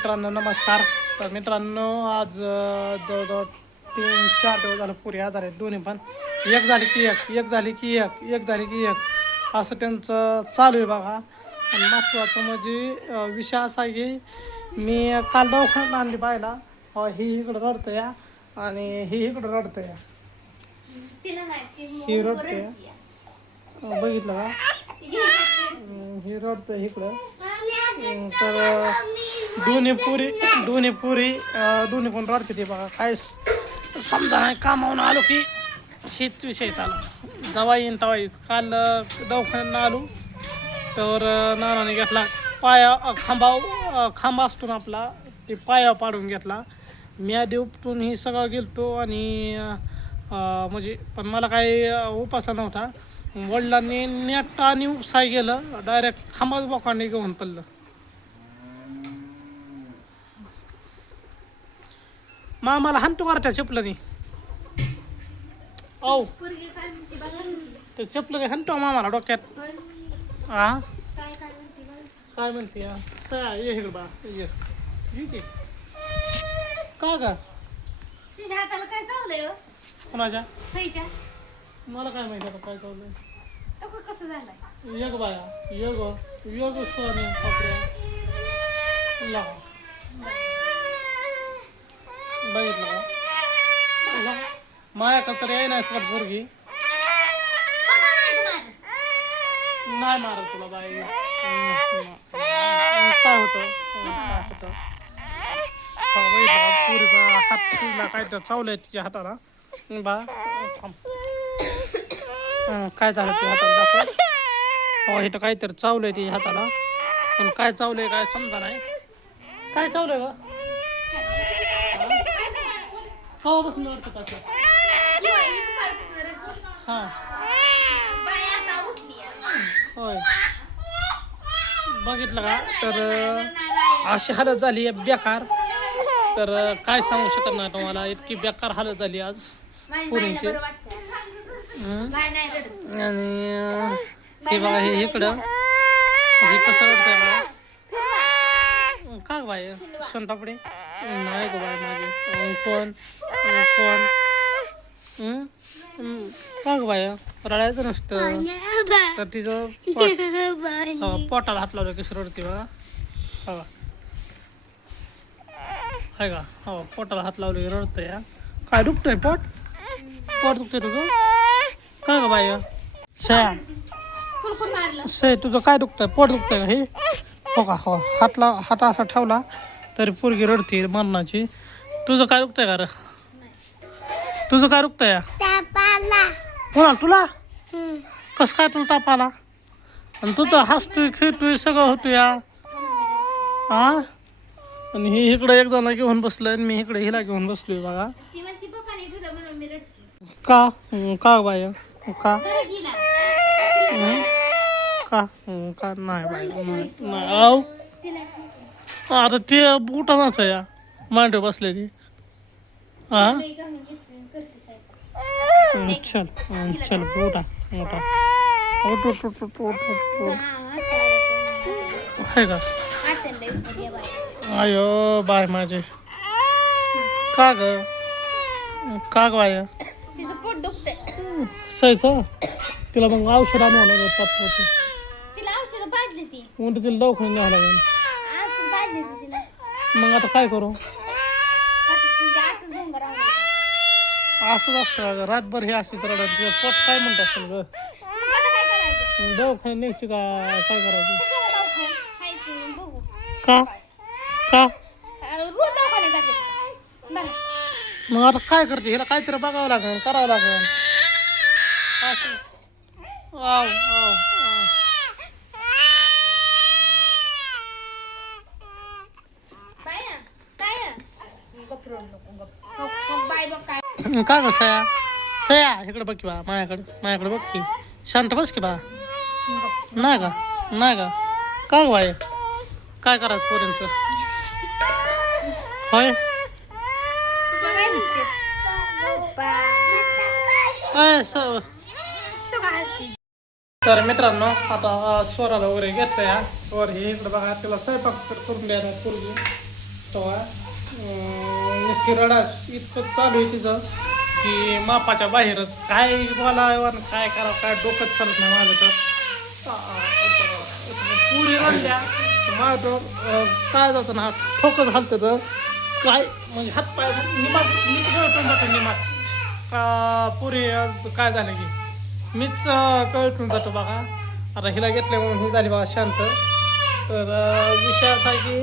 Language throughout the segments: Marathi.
मित्रांनो नमस्कार. तर मित्रांनो आज जवळजवळ 3-4 दिवस झालं पुरी आजार आहेत दोन्ही पण. एक झाली की एक झाली की एक झाली की एक असं त्यांचं चालू आहे बघा. आणि महत्त्वाचं म्हणजे विषय असा आहे की मी काल दवाखान्यात आणली पाहिला. ही इकडं रडतं या आणि ही इकडं रडतं या. ही रडते बघितलं का, ही रडतं इकडं. तर दोन्ही पण रडते ते बघा. काय समजा नाही, कामावून आलो की शीच विषय चालू. दवा येईन तवा येईन. काल दवाखान्यात आलो तर नानाने घेतला पाया खांबा असतो ना आपला, ते पाया पाडून घेतला. मी आधी उपटून ही सगळं गेलतो आणि म्हणजे पण मला काही उपासा नव्हता. वडिलांनी नेट आणि उपसाय गेलं, डायरेक्ट खांबाच बोकांनी घेऊन पडलं. मामाला हाणतो करत्या चपलनी. औ ते चपल काय हाणतो मामाला डोक्यात. हा काय म्हणते ये इकडं बा ये का ग हाताला काय चावलंय कोणाच्या सईच्या? मला काय माहिती आता काय चाललंय. कसं झालंय एक बाया योग सोने कपड्या बघितलं का माझ्या तर याय नाही सगळं पोरगी नाही मारत तुला बाई. काय होतं पुरीचा हात शिजला काय तर चावलंय तिच्या हाताला बा. काय झालं ते हाताला दाखव. इथं काहीतरी चावलंय तिच्या हाताला, पण काय चावलंय काय समजा नाही. काय चावलंय ग कवा बसून वाटतं असं. हां होय बघितलं का. तर अशी हालत झाली आहे बेकार. तर काय सांगू शकत नाही तुम्हाला, इतकी बेकार हालत झाली आज पुरींची. आणि हे बघा हे इकडं हे कसं वाटतंय बघा. का बाय सोनपापडी नाही ग बाय माझे कोण का ग बाय रडायचं नसतं. तर तिचं पोटाला हात लावलं की रडते बघा. हो आहे का. हो पोटाला हात लावले की रडतं या. काय दुखतंय पोट दुखतंय तुझं का ग बाय. सय तुझं काय दुखतंय पोट दुखतंय का हे. हो का हो हात असा ठेवला तरी पोरगी रडते मरणाची. तुझं काय दुखतंय का रे. तुझं काय दुखतंय या कोणा तुला कसं काय तुला ताप आला. आणि तू तर हसतोय खेळतोय सगळं होतोय या. हा आणि हे इकडं एक जण घेऊन बसलंय आणि मी इकडे हिला घेऊन बसलोय बघा. का बाय का का नाही बाय नाही आता ते बुटानाच या मांडे बसले ती. हा चल चल उठा आहे का. आयो बाय माझे का ग बाय सयचं तिला मग औषध आणू लागेल. तिला औषध पाजली ती म्हणते तिला दवाखान्यात न्यावं लागेल. मग आता काय करू. असंच असतं ग रातभर हे अशीच रडत. पोट काय म्हणत असतं ग दवाखान्यात न्यायची का काय करायचं. का मग आता काय करते हिला काहीतरी बघावं लागेल करावं लागेल. का ग सया इकडे बघ की बा माझ्याकडे बघ की. शांत बस की बा. नाही का का ग बाय काय करायचं पोरींचं होय. तर मित्रांनो आता स्वराला वगैरे घेतलं या वर हे इकडं बघा. तिला स्वयंपाक करून द्यायला पोरगी तेव्हा नुसती रडा इतकं चालू आहे तिचं की मापाच्या बाहेरच काय बोलावं आणि काय करावं काय डोकंच चालत नाही माझं तर पुरी रडल्या माझं काय जातं ना ठोकच घालतं तर काय म्हणजे हातपाय निमात मीच कळटून जातो निमात का पुरी काय झालं की मीच कळटून जातो बघा. आता हिला घेतल्या म्हणून ही झाली बघा शांत. तर विषय असा की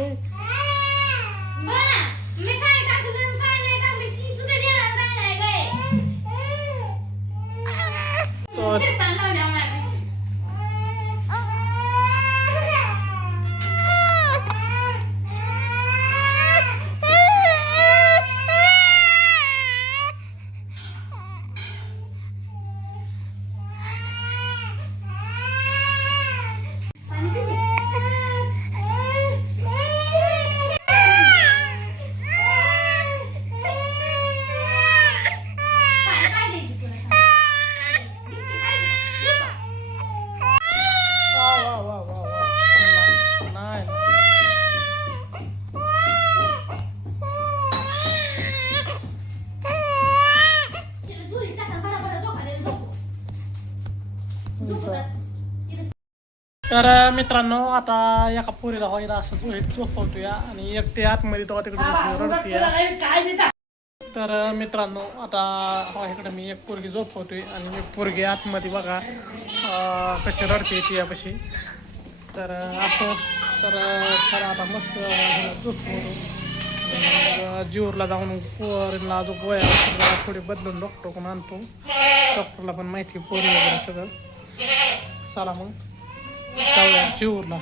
मी काय टाकलं काय नाही टाकलं ती सुद्धा देणार नाही काय तो कीर्तन लावल्या माझ्यापाशी. पाणी पिते? काय द्यायची तुला सांग? बिस्किट पाहिजे? देऊ का? वा वा वा वा वा नाही तिला झोळीत टाका बरोबर झोका दे झोपू. झोपू बस. तिला तर मित्रांनो आता एका पोरीला व्हायला असं झोपवतोय आणि एक ते आतमध्ये तेव्हा तिकडे रडतोय. तर मित्रांनो आता इकडे मी एक पोरगी झोपवतोय आणि एक पोरगी आतमध्ये बघा कशी रडते तिच्यापाशी. तर असं तर चला आता मस्त झोपवतो. जीवरला जाऊन पोरीला जो गोळ्या औषध थोडी बदलून डॉक्टरकडून आणतो. डॉक्टरला पण माहिती पोरी वगैरे सगळं. चला मग जाऊया जीवरला.